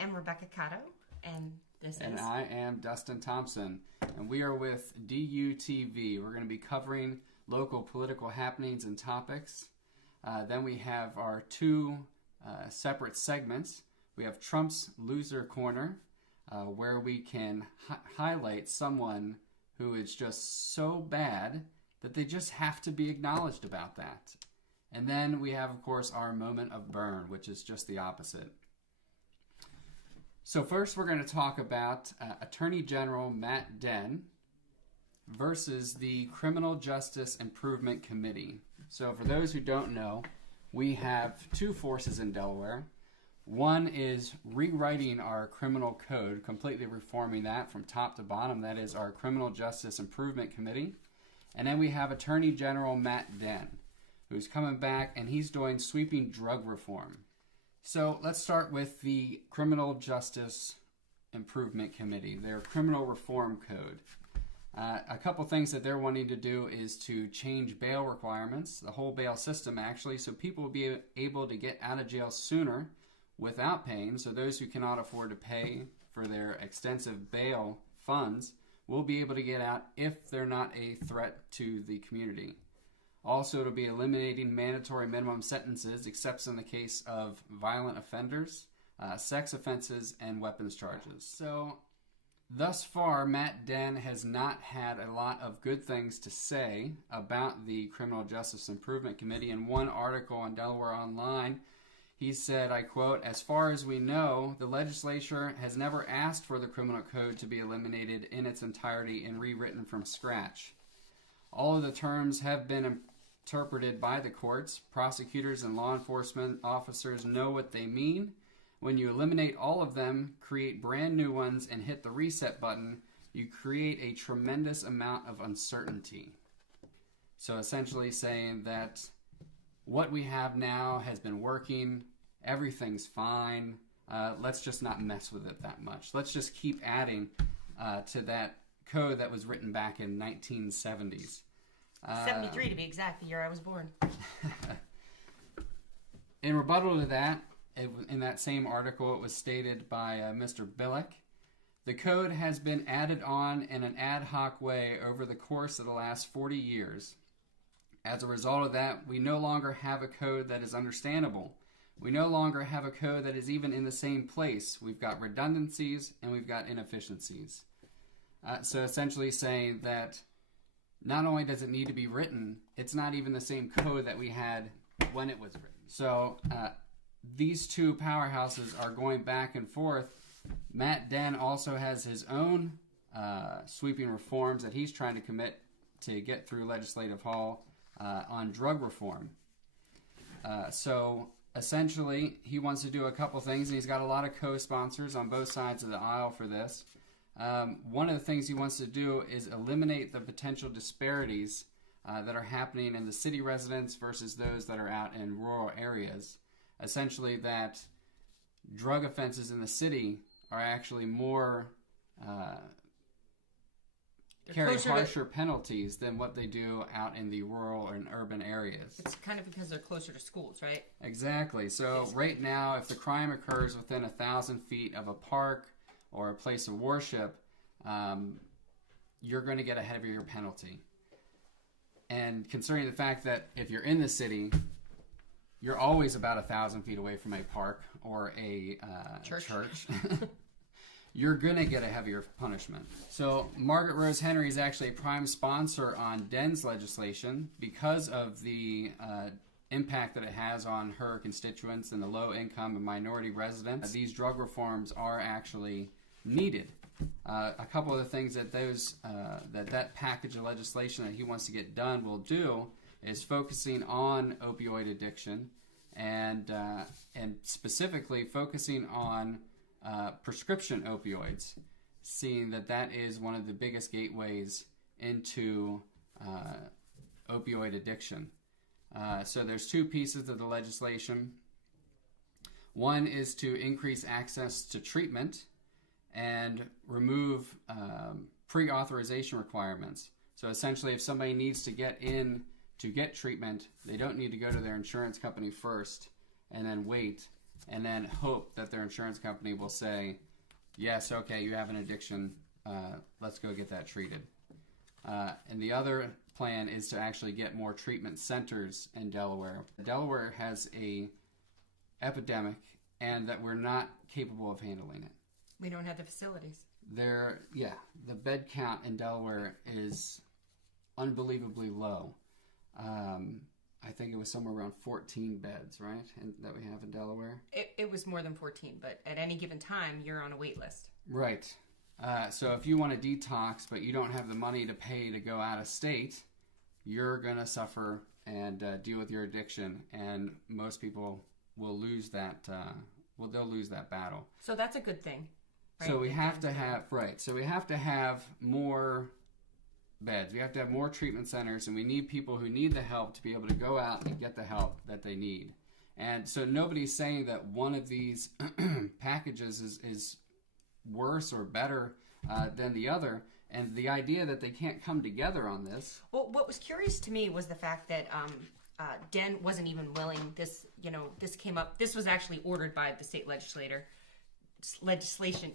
am Rebecca Cotto, and And I am Dustin Thompson, and we are with DUTV. We're going to be covering local political happenings and topics. Then we have our two separate segments. We have Trump's Loser Corner, where we can highlight someone who is just so bad that they just have to be acknowledged about that. And then we have, of course, our Moment of Burn, which is just the opposite. So first we're going to talk about Attorney General Matt Denn versus the Criminal Justice Improvement Committee. So for those who don't know, we have two forces in Delaware. One is rewriting our criminal code, completely reforming that from top to bottom. That is our Criminal Justice Improvement Committee. And then we have Attorney General Matt Denn, who's coming back and he's doing sweeping drug reform. So let's start with the Criminal Justice Improvement Committee, their criminal reform code. A couple things that they're wanting to do is to change bail requirements, the whole bail system actually, so people will be able to get out of jail sooner without paying. So those who cannot afford to pay for their extensive bail funds will be able to get out if they're not a threat to the community. Also, it'll be eliminating mandatory minimum sentences, except in the case of violent offenders, sex offenses, and weapons charges. So, thus far, Matt Denn has not had a lot of good things to say about the Criminal Justice Improvement Committee. In one article on Delaware Online, he said, I quote, "As far as we know, the legislature has never asked for the criminal code to be eliminated in its entirety and rewritten from scratch. All of the terms have been interpreted by the courts. Prosecutors and law enforcement officers know what they mean. When you eliminate all of them, create brand new ones, and hit the reset button, you create a tremendous amount of uncertainty." So essentially saying that what we have now has been working, everything's fine, let's just not mess with it that much. Let's just keep adding to that code that was written back in 1970s. 73 to be exact, the year I was born. In rebuttal to that, in that same article, it was stated by Mr. Billick, "The code has been added on in an ad hoc way over the course of the last 40 years. As a result of that, we no longer have a code that is understandable. We no longer have a code that is even in the same place. We've got redundancies and we've got inefficiencies." So essentially saying that not only does it need to be written, it's not even the same code that we had when it was written. So these two powerhouses are going back and forth. Matt Denn also has his own sweeping reforms that he's trying to commit to get through Legislative Hall on drug reform. So essentially, he wants to do a couple things, and he's got a lot of co-sponsors on both sides of the aisle for this. One of the things he wants to do is eliminate the potential disparities that are happening in the city residents versus those that are out in rural areas. Essentially that drug offenses in the city are actually more carry harsher penalties than what they do out in the rural and urban areas. It's kind of because they're closer to schools, right? Exactly. So right now, if the crime occurs within 1,000 feet of a park or a place of worship, you're going to get a heavier penalty. And considering the fact that if you're in the city, you're always about 1,000 feet away from a park or a church. You're going to get a heavier punishment. So Margaret Rose Henry is actually a prime sponsor on Denn's legislation because of the impact that it has on her constituents and the low-income and minority residents. These drug reforms are actually needed. A couple of the things that that package of legislation that he wants to get done will do is focusing on opioid addiction and specifically focusing on prescription opioids, seeing that is one of the biggest gateways into opioid addiction. So there's two pieces of the legislation. One is to increase access to treatment and remove pre-authorization requirements. So essentially, if somebody needs to get in to get treatment, they don't need to go to their insurance company first and then wait. and then hope that their insurance company will say, yes, okay, you have an addiction, let's go get that treated. And the other plan is to actually get more treatment centers in Delaware. Delaware has a epidemic, and that we're not capable of handling it. We don't have the facilities. The bed count in Delaware is unbelievably low. I think it was somewhere around 14 beds, right, that we have in Delaware? It was more than 14, but at any given time, you're on a wait list. Right. So if you want to detox, but you don't have the money to pay to go out of state, you're going to suffer and deal with your addiction, and most people will lose that. They'll lose that battle. So that's a good thing. Right? So we have to have So we have to have more beds. We have to have more treatment centers, and we need people who need the help to be able to go out and get the help that they need. And so nobody's saying that one of these packages is worse or better than the other. And the idea that they can't come together on this. Well, what was curious to me was the fact that Denn wasn't even willing. This came up. This was actually ordered by the state legislation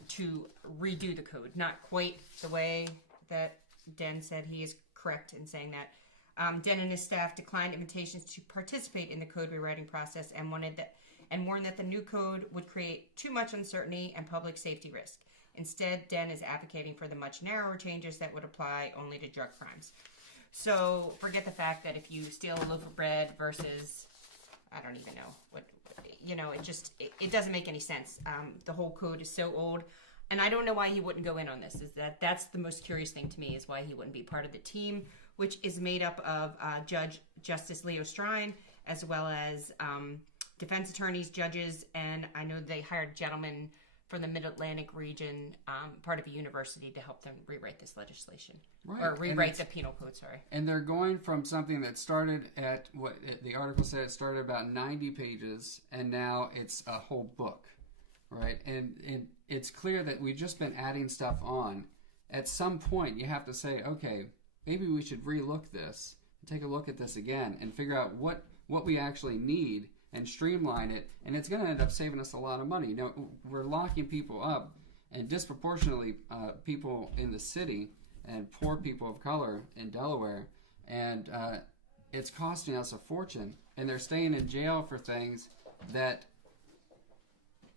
to redo the code. Not quite the way that Den said he is correct in saying that. Den and his staff declined invitations to participate in the code rewriting process and warned that the new code would create too much uncertainty and public safety risk. Instead, Den is advocating for the much narrower changes that would apply only to drug crimes. So forget the fact that if you steal a loaf of bread versus, I don't even know what, it doesn't make any sense. The whole code is so old, and I don't know why he wouldn't go in on this. That's the most curious thing to me, is why he wouldn't be part of the team, which is made up of Justice Leo Strine, as well as defense attorneys, judges, and I know they hired a gentleman from the Mid-Atlantic region, part of a university, to help them rewrite this legislation. Right. Or rewrite the penal code, sorry. And they're going from something that started at, the article said it started about 90 pages, and now it's a whole book, right? And it's clear that we've just been adding stuff on. At some point, you have to say, okay, maybe we should relook this, take a look at this again, and figure out what we actually need, and streamline it, and it's going to end up saving us a lot of money. We're locking people up, and disproportionately people in the city and poor people of color in Delaware, and it's costing us a fortune. And they're staying in jail for things that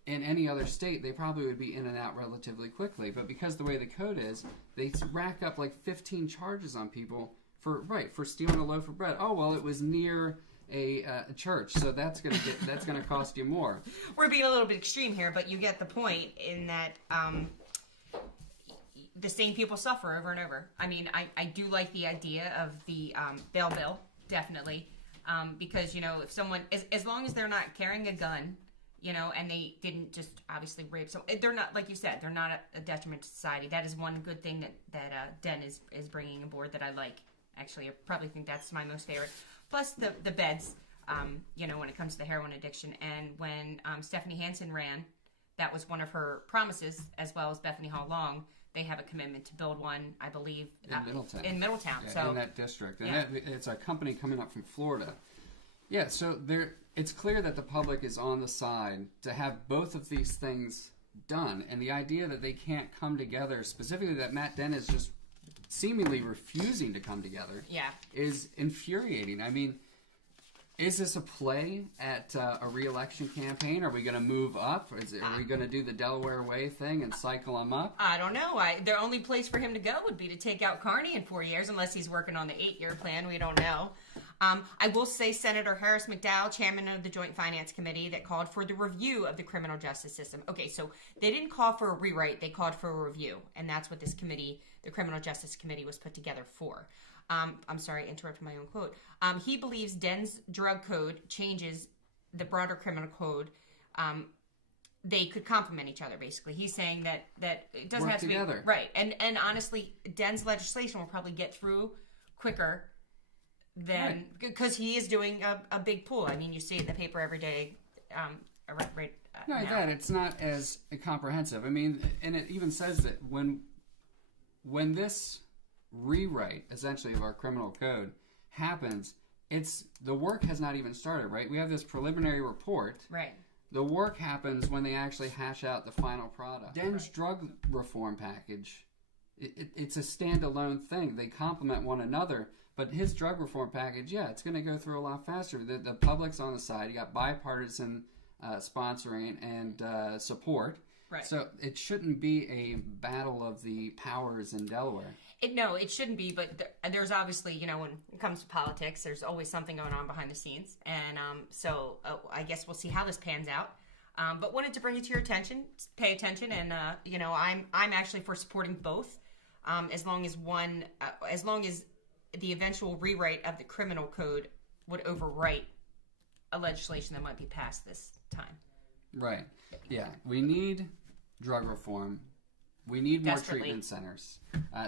in any other state they probably would be in and out relatively quickly. But because the way the code is, they rack up like 15 charges on people for stealing a loaf of bread. Oh well, it was near a church, so that's gonna cost you more. We're being a little bit extreme here, but you get the point in that the same people suffer over and over. I mean, I do like the idea of the bail bill, definitely, because if someone, as long as they're not carrying a gun, and they didn't just obviously rape someone, they're not, like you said, they're not a detriment to society. That is one good thing that Den is bringing aboard that I like. Actually, I probably think that's my most favorite. Plus the beds, when it comes to the heroin addiction. And when Stephanie Hansen ran, that was one of her promises, as well as Bethany Hall Long. They have a commitment to build one, I believe, in Middletown. Yeah, so in that district. And it's a company coming up from Florida. Yeah, so it's clear that the public is on the side to have both of these things done. And the idea that they can't come together, specifically that Matt Denn is just seemingly refusing to come together, is infuriating. I mean, is this a play at a re-election campaign? Are we going to move up? Are we going to do the Delaware Way thing and cycle them up? I don't know. The only place for him to go would be to take out Carney in 4 years, unless he's working on the 8-year plan. We don't know. I will say Senator Harris McDowell, chairman of the Joint Finance Committee, that called for the review of the criminal justice system. Okay, so they didn't call for a rewrite, they called for a review, and that's what this committee, the Criminal Justice Committee, was put together for. I'm sorry, I interrupted my own quote. He believes Den's drug code changes the broader criminal code. They could complement each other, basically. He's saying that it doesn't have to together. Be right. And honestly, Den's legislation will probably get through quicker than, because he is doing a big pool. I mean, you see it in the paper every day. It's not as comprehensive. I mean, and it even says that when this rewrite, essentially, of our criminal code happens, the work has not even started, right? We have this preliminary report, right, The work happens when they actually hash out the final product. Denn's drug reform package, it's a standalone thing. They complement one another. But his drug reform package, yeah, it's going to go through a lot faster. The public's on the side. You got bipartisan sponsoring and support. Right. So it shouldn't be a battle of the powers in Delaware. No, it shouldn't be, but there's obviously, when it comes to politics, there's always something going on behind the scenes. And so I guess we'll see how this pans out. But wanted to bring it to your attention, pay attention, and, I'm actually for supporting both as long as the eventual rewrite of the criminal code would overwrite a legislation that might be passed this time. Right. Yeah. We need drug reform. We need more Desperately. treatment centers.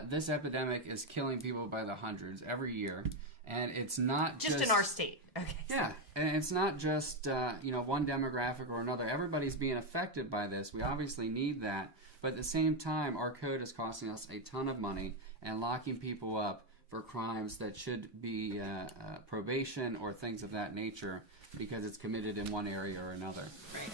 This epidemic is killing people by the hundreds every year. And it's not just in our state. Okay. Yeah. And it's not just, one demographic or another. Everybody's being affected by this. We obviously need that. But at the same time, our code is costing us a ton of money and locking people up for crimes that should be probation or things of that nature because it's committed in one area or another. Right.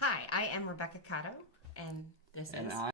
Hi, I am Rebecca Cotto, and this is...